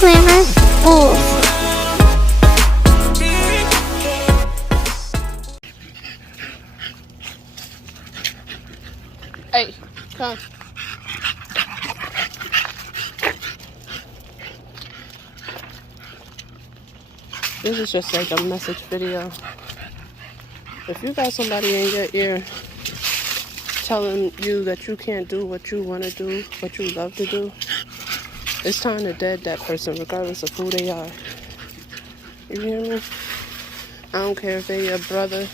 Disclaimer, rules. Hey, come. This is just like a message video. If you got somebody in your ear telling you that you can't do what you want to do, what you love to do, it's time to dead that person regardless of who they are. You hear me? I don't care if they're your brother,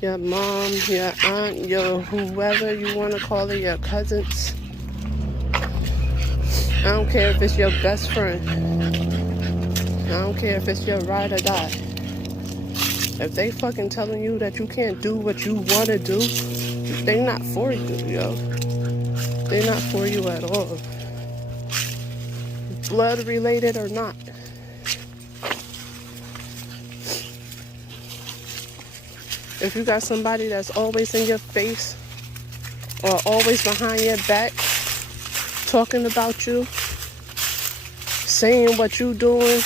your mom, your aunt, your whoever you want to call it, your cousins. I don't care if it's your best friend. I don't care if it's your ride or die. If they fucking telling you that you can't do what you want to do, they not for you, yo. They're not for you at all. Blood related or not. If you got somebody that's always in your face or always behind your back, talking about you, saying what you doing,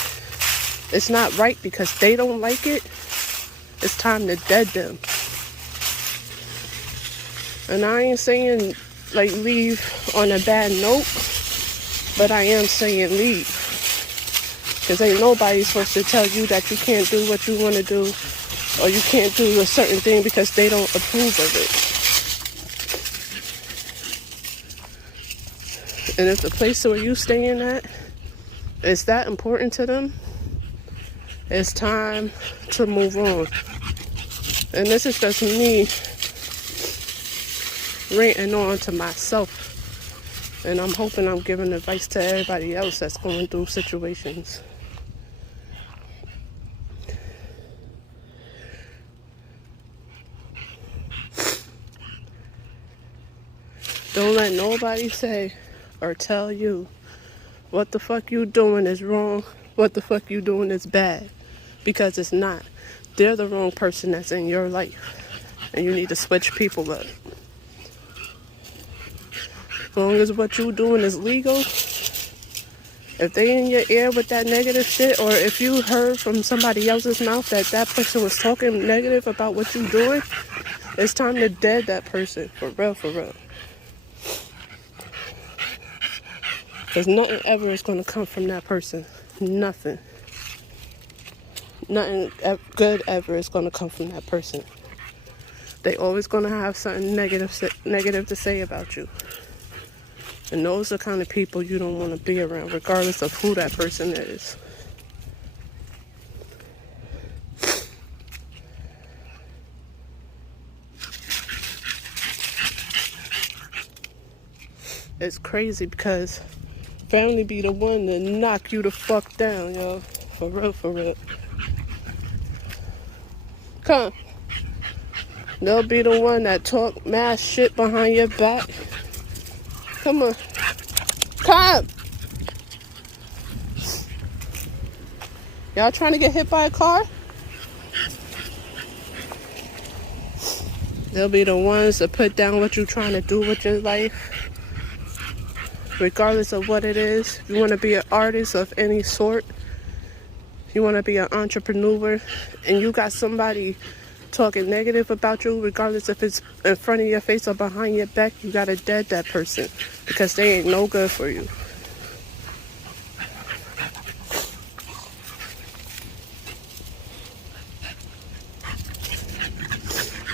it's not right because they don't like it, it's time to dead them. And I ain't saying like leave on a bad note, but I am saying leave. Because ain't nobody supposed to tell you that you can't do what you want to do or you can't do a certain thing because they don't approve of it. And if the place where you staying at is that important to them, it's time to move on. And this is just me ranting on to myself. And I'm hoping I'm giving advice to everybody else that's going through situations. Don't let nobody say or tell you what the fuck you doing is wrong, what the fuck you doing is bad. Because it's not. They're the wrong person that's in your life. And you need to switch people up. As long as what you doing is legal, if they in your ear with that negative shit, or if you heard from somebody else's mouth that that person was talking negative about what you doing, it's time to dead that person. For real, for real. Because nothing ever is going to come from that person. Nothing. Nothing good ever is going to come from that person. They always going to have something negative to say about you. And those are the kind of people you don't want to be around, regardless of who that person is. It's crazy because family be the one to knock you the fuck down, yo. For real, for real. Come. They'll be the one that talk mad shit behind your back. Come on. Come. Y'all trying to get hit by a car? They'll be the ones that put down what you're trying to do with your life. Regardless of what it is. If you want to be an artist of any sort, you want to be an entrepreneur, and you got somebody talking negative about you, regardless if it's in front of your face or behind your back, you gotta dead that person because they ain't no good for you.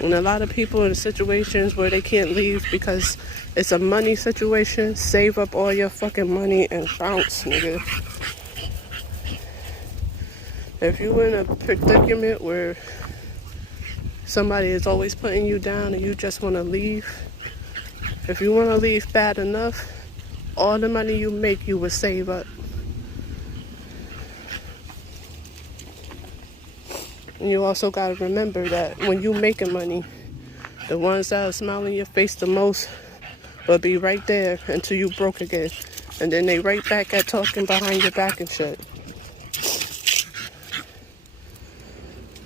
And a lot of people in situations where they can't leave because it's a money situation, save up all your fucking money and bounce, nigga. If you're in a predicament where somebody is always putting you down and you just want to leave, if you want to leave bad enough, all the money you make you will save up. And you also got to remember that when you making money, the ones that are smiling your face the most will be right there until you broke again. And then they right back at talking behind your back and shit.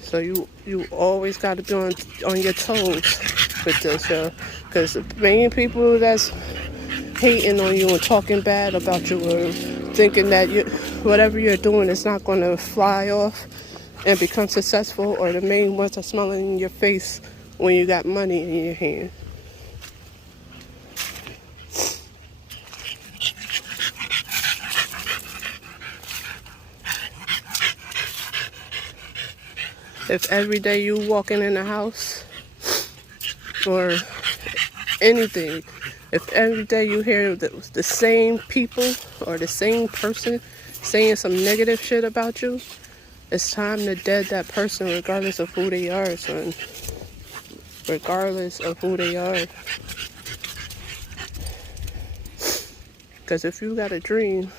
So you always got to be on your toes with this, yo. Because the main people that's hating on you and talking bad about you or thinking that whatever you're doing is not going to fly off and become successful, or the main ones are smiling in your face when you got money in your hand. If every day you walking in the house or anything, if every day you hear the same people or the same person saying some negative shit about you, it's time to dead that person regardless of who they are, son. Regardless of who they are. Because if you got a dream,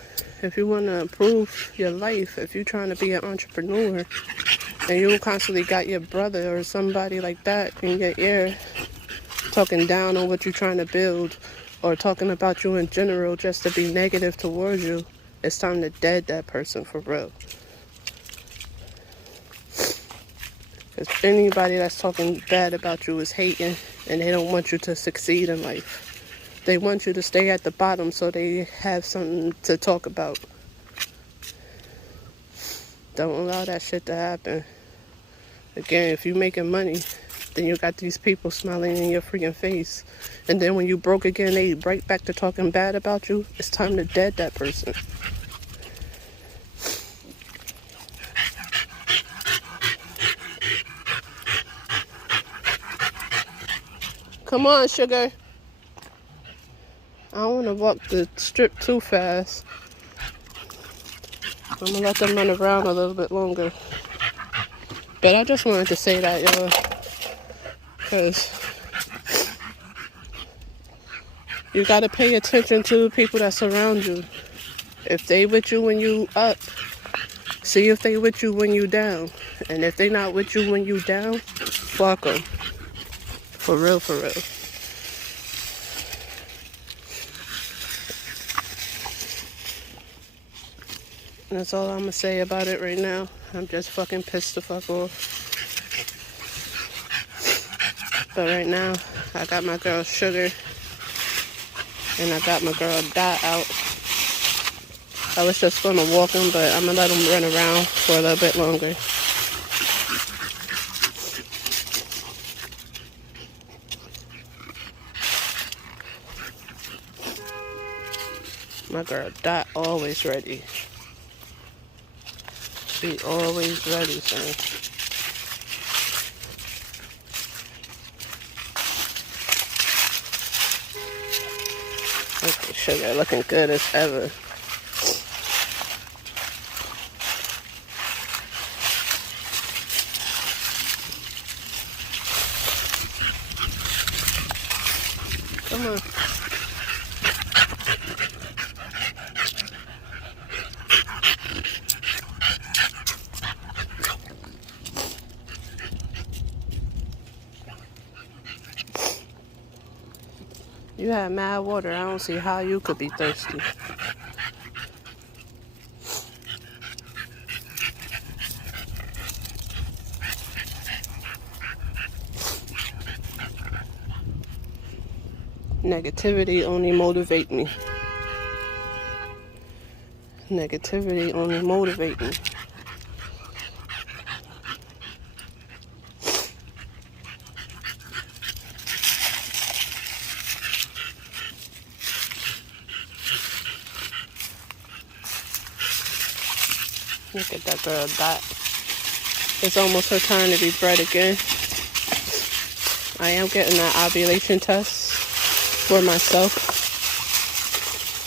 if you want to improve your life, if you're trying to be an entrepreneur, and you constantly got your brother or somebody like that in your ear talking down on what you're trying to build, or talking about you in general just to be negative towards you, it's time to dead that person for real. Because anybody that's talking bad about you is hating, and they don't want you to succeed in life. They want you to stay at the bottom so they have something to talk about. Don't allow that shit to happen. Again, if you're making money, then you got these people smiling in your freaking face. And then when you broke again, they right back to talking bad about you. It's time to dead that person. Come on, sugar. I don't want to walk the strip too fast. I'm going to let them run around a little bit longer. But I just wanted to say that, y'all. Because you got to pay attention to the people that surround you. If they with you when you up, see if they with you when you down. And if they not with you when you down, fuck them. For real, for real. That's all I'm going to say about it right now. I'm just fucking pissed the fuck off. But right now, I got my girl Sugar. And I got my girl Dot out. I was just going to walk them, but I'm going to let them run around for a little bit longer. My girl Dot always ready. She always ready, son. Okay, Sugar looking good as ever. Come on. You have mad water. I don't see how you could be thirsty. Negativity only motivate me. Negativity only motivate me. Look at that girl Dot. It's almost her turn to be bred again. I am getting an ovulation test for myself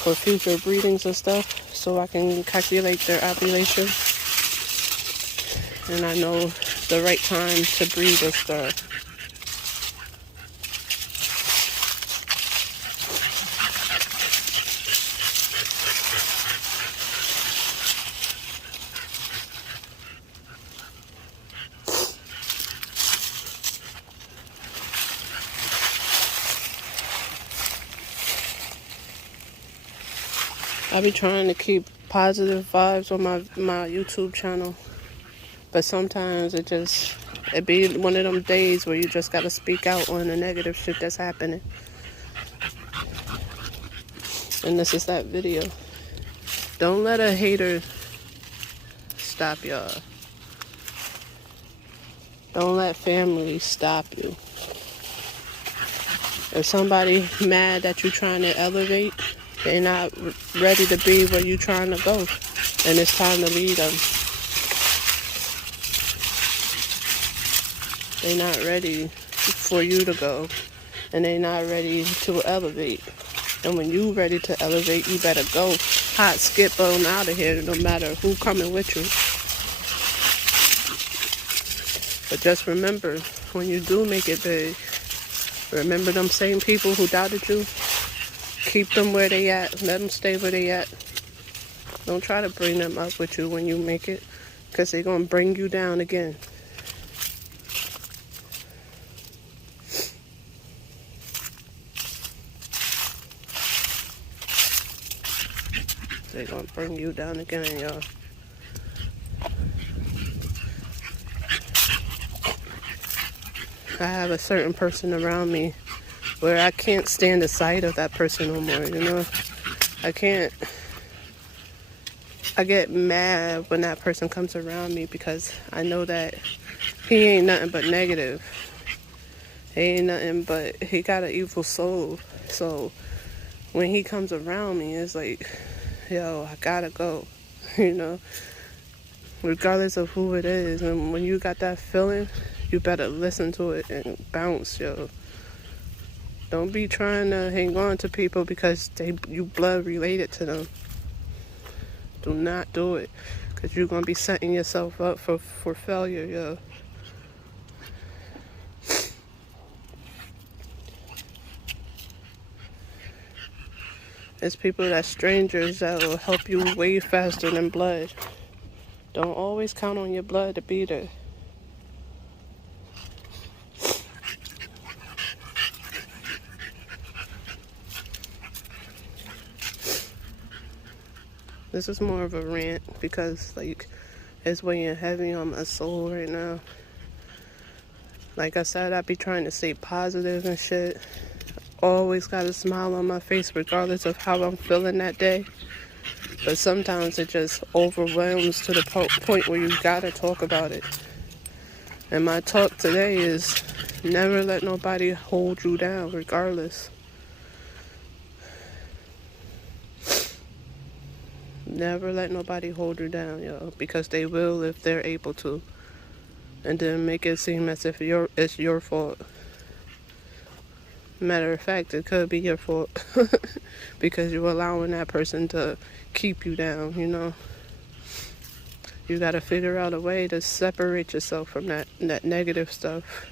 for future breedings and stuff, so I can calculate their ovulation. And I know the right time to breed this girl. I be trying to keep positive vibes on my YouTube channel, but sometimes it be one of them days where you just gotta speak out on the negative shit that's happening. And this is that video. Don't let a hater stop y'all. Don't let family stop you. If somebody mad that you're trying to elevate, they're not ready to be where you're trying to go. And it's time to leave them. They're not ready for you to go. And they're not ready to elevate. And when you ready to elevate, you better go hot, skip on out of here, no matter who coming with you. But just remember, when you do make it big, remember them same people who doubted you? Keep them where they at. Let them stay where they at. Don't try to bring them up with you when you make it, because they're going to bring you down again. They're going to bring you down again, y'all. I have a certain person around me where I can't stand the sight of that person no more, you know? I can't. I get mad when that person comes around me because I know that he ain't nothing but negative. He ain't nothing but, he got an evil soul. So when he comes around me, it's like, yo, I gotta go, you know? Regardless of who it is. And when you got that feeling, you better listen to it and bounce, yo. Don't be trying to hang on to people because you blood related to them. Do not do it, because you're going to be setting yourself up for failure, yo. It's people that's strangers that will help you way faster than blood. Don't always count on your blood to be there. This is more of a rant because, like, it's weighing heavy on my soul right now. Like I said, I be trying to stay positive and shit. Always got a smile on my face regardless of how I'm feeling that day. But sometimes it just overwhelms to the point where you gotta talk about it. And my talk today is never let nobody hold you down regardless. Never let nobody hold you down, yo, because they will if they're able to. And then make it seem as if it's your fault. Matter of fact, it could be your fault because you're allowing that person to keep you down, you know. You gotta figure out a way to separate yourself from that negative stuff.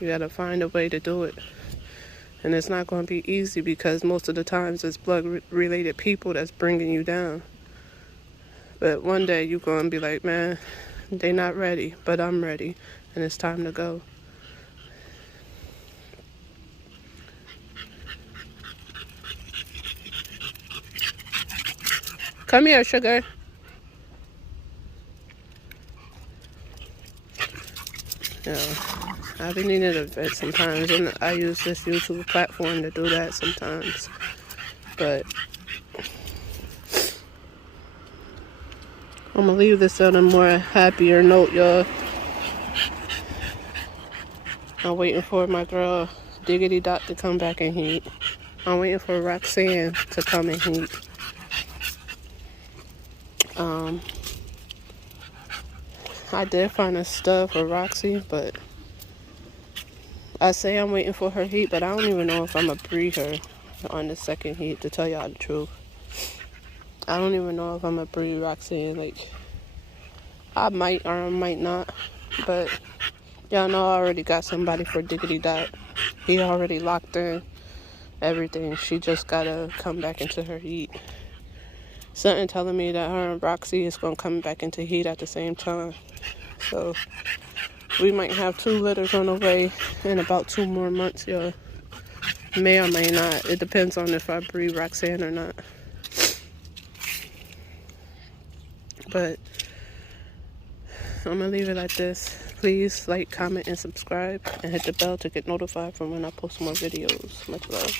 You gotta find a way to do it. And it's not going to be easy because most of the times it's blood-related people that's bringing you down. But one day you're going to be like, man, they not ready, but I'm ready. And it's time to go. Come here, sugar. Yeah. I've been needing to vent sometimes, and I use this YouTube platform to do that sometimes. But I'm gonna leave this on a more happier note, y'all. I'm waiting for my girl Diggity Dot to come back in heat. I'm waiting for Roxanne to come in heat. I did find a stud for Roxy, but I say I'm waiting for her heat, but I don't even know if I'm going to breed her on the second heat, to tell y'all the truth. I don't even know if I'm going to breed Roxanne. Like, I might or I might not, but y'all know I already got somebody for Diggity Dot. He already locked in everything. She just got to come back into her heat. Something telling me that her and Roxy is going to come back into heat at the same time. So we might have 2 litters on the way in about 2 more months, y'all. May or may not. It depends on if I breed Roxanne or not. But I'm going to leave it like this. Please like, comment, and subscribe. And hit the bell to get notified from when I post more videos. Much love.